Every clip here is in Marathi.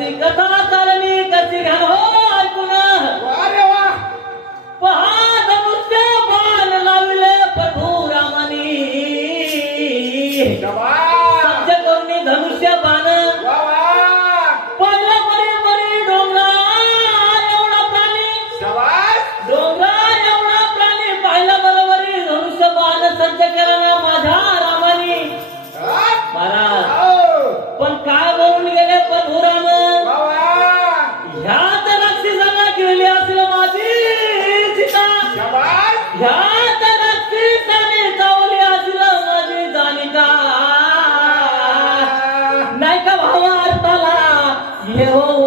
कशी कथा चालली कशी घालो ऐकून अरे वा. पहा बाण लावले प्रभू रामानी Hello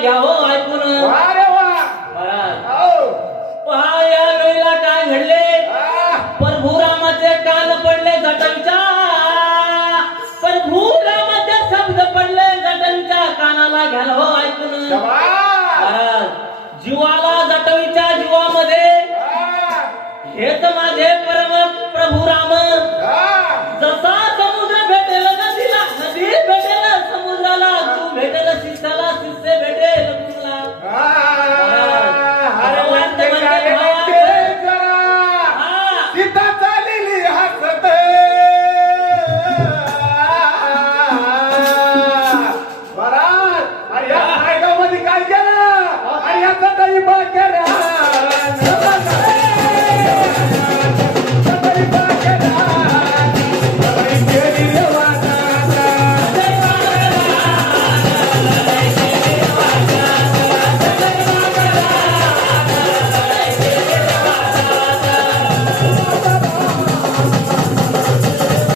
घ्यावं ऐकून. हो. पहा या वेळेला काय घडले? हा. प्रभू रामाचे कान पडले प्रभू रामाचे शब्द पडले जटनच्या कानाला घालवं ऐकून. जीवाला जटवीच्या जीवामध्ये हा. हेच माझे परम प्रभू राम